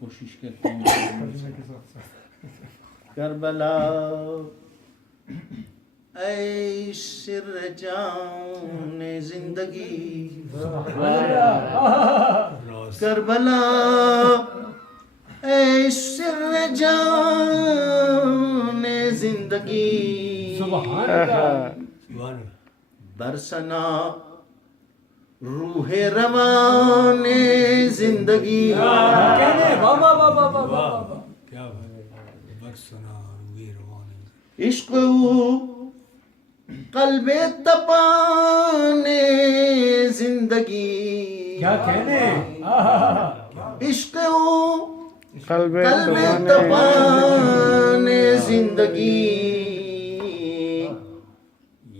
کوشش کرتے ہیں کربلا اے سر جان زندگی کربلا اے سر جان زندگی برسنا روح روان زندگی عشق قلب تپان زندگی کیا کہنے عشق قلب تپان زندگی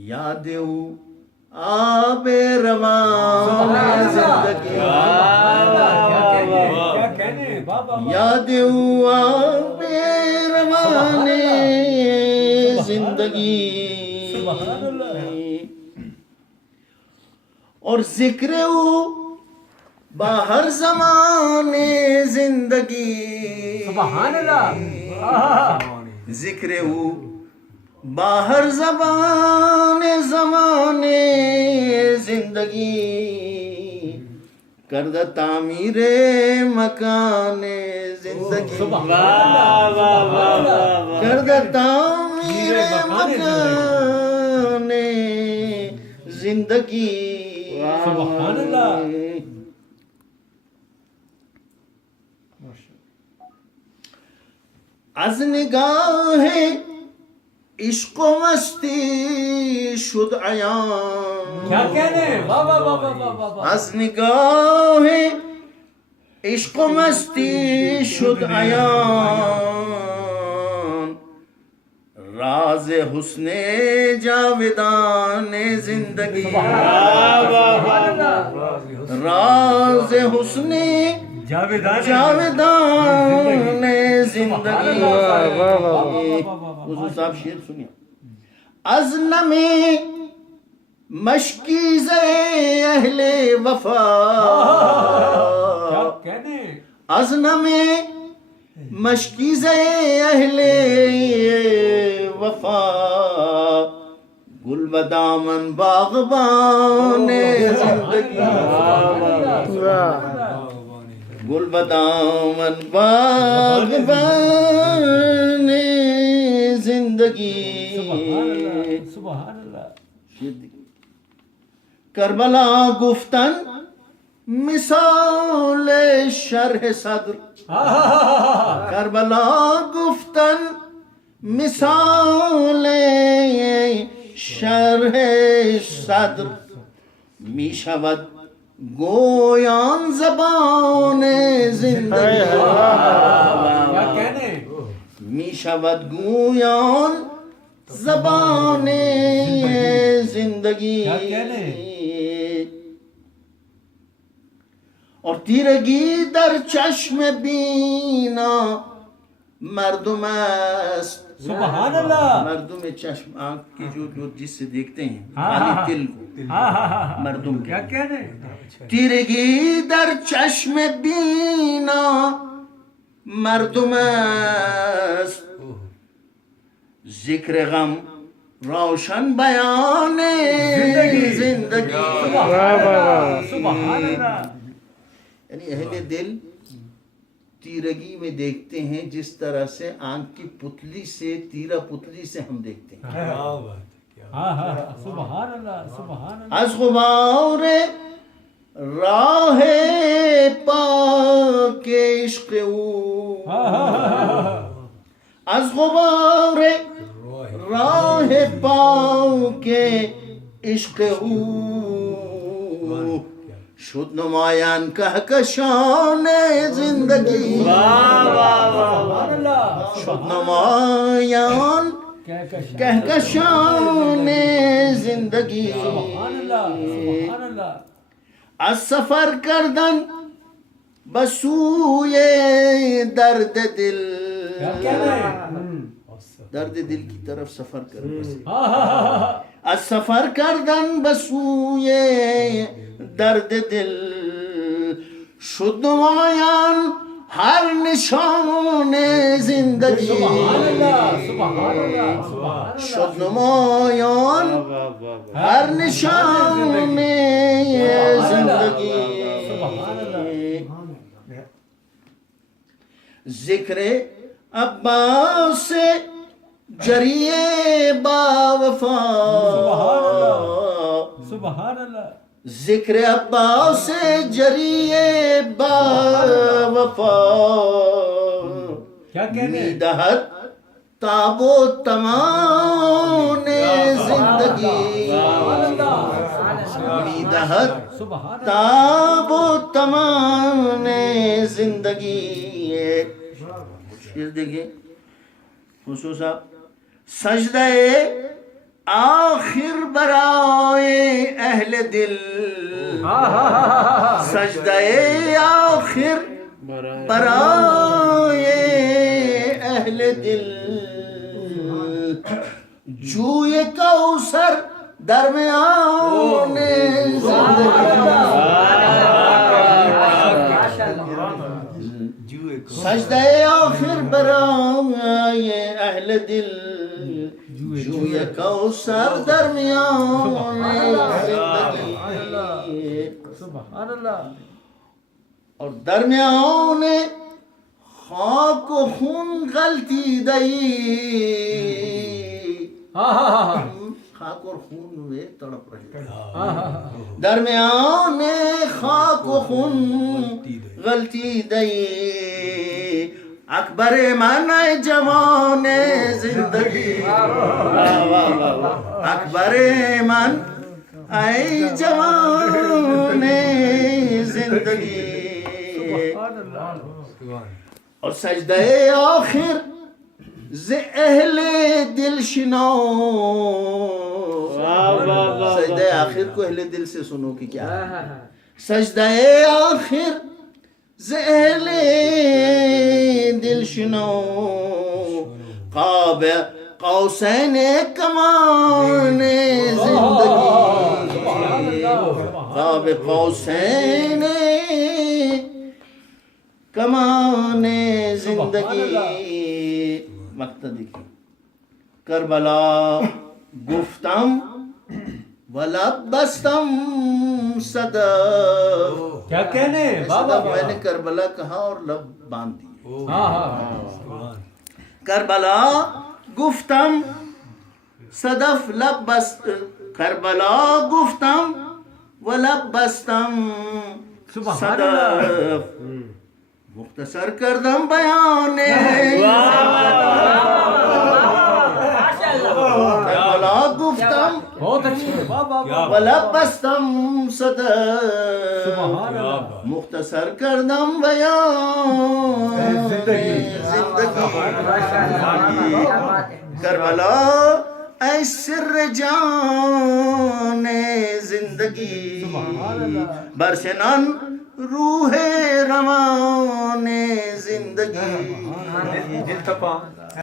یاد آب روان زندگی یاد آب روان زندگی اور ذکر باہر زمان زندگی سبحان اللہ ذکر باہر زمان زندگی کردہ تعمیر مکان زندگی کردہ تعمیر مکان زندگی سبحان اللہ از نگاہ عشق و مستی شد عیان کیا کہنے واہ واہ واہ واہ واہ واہ از نگاہ عشق و مستی شد عیان راز حسن جاودان زندگی راز حسن جاودان زندگی حضور صاحب شعر سنیا از نمی مشکیزے اہل وفا کیا کہنے از نمی مشکیزے اہل وفا گل و دامن باغبان زندگی گل و دامن باغبان زندگی سبحان اللہ کربلا گفتن مثال شرح صدر کربلا گفتن مثال شرح صدر می شود گویان زبان زندگی کیا کہنے می شود گویان زبان زندگی کیا کہنے اور تیرگی در چشم بینا مردم است سبحان اللہ مردم چشم آنکھ کی جو جس سے دیکھتے ہیں خالی دل کو مردم کیا کہنے تیرگی در چشم بینا مردم است ذکر غم روشن بیان زندگی سبحان اللہ یعنی اہل دل تیرگی میں دیکھتے ہیں جس طرح سے آنکھ کی پتلی سے تیرہ پتلی سے ہم دیکھتے ہیں سبحان اللہ سبحان اللہ از غبار راہ پاک عشق او از غبار راہ پاک عشق او شد نمایان کہکشان زندگی شد نمایان کہکشان زندگی سبحان اللہ سبحان اللہ از سفر کردن بسوی درد دل کیا کہنے درد دل کی طرف سفر کرو از سفر کردن بسوی درد دل شد نمایان ہر نشان زندگی سبحان اللہ سبحان اللہ سبحان شد نمایان ہر نشان زندگی ذکر عباس جریے با وفا سبحان اللہ ذکر عباس جریے با وفا کیا کہنے میدہت تاب و تمان زندگی میدہت سبحان تاب و تمان زندگی شیر دیکھیں خصوص صاحب سجدہ آخر برائے اہل دل سجدہ آخر برائے اہل دل جوئے کوثر درمیان زندگی سجدہ آخر برائے اہل دل جوئے کوثر درمیان زندگی سبحان اللہ اور درمیان خاک و خون غلطی دئی خاک اور خون ہوئے تڑپ رہے درمیان خاک و خون غلطی دئی اکبر من جوان زندگی اکبر من اے جوان زندگی اور سجدہ آخر ز اہل دل شنو سجدہ آخر کو اہل دل سے سنو کہ کیا ہے سجدہ آخر ز اہل دل شنو قاب قوسین کمان زندگی قاب قوسین کمان زندگی مقطع دیکھیں کربلا گفتم ولبستم صدف کیا کہنے صدف میں نے کربلا کہا اور لب باندھ دیے کربلا گفتم صدف لبست کربلا گفتم ولبستم صدف مختصر کردم بیان کربلا گفتم بہت اچھی ولبستم صدف مختصر کردم بیان زندگی کربلا اے سر جان زندگی برسنان روح روان زندگی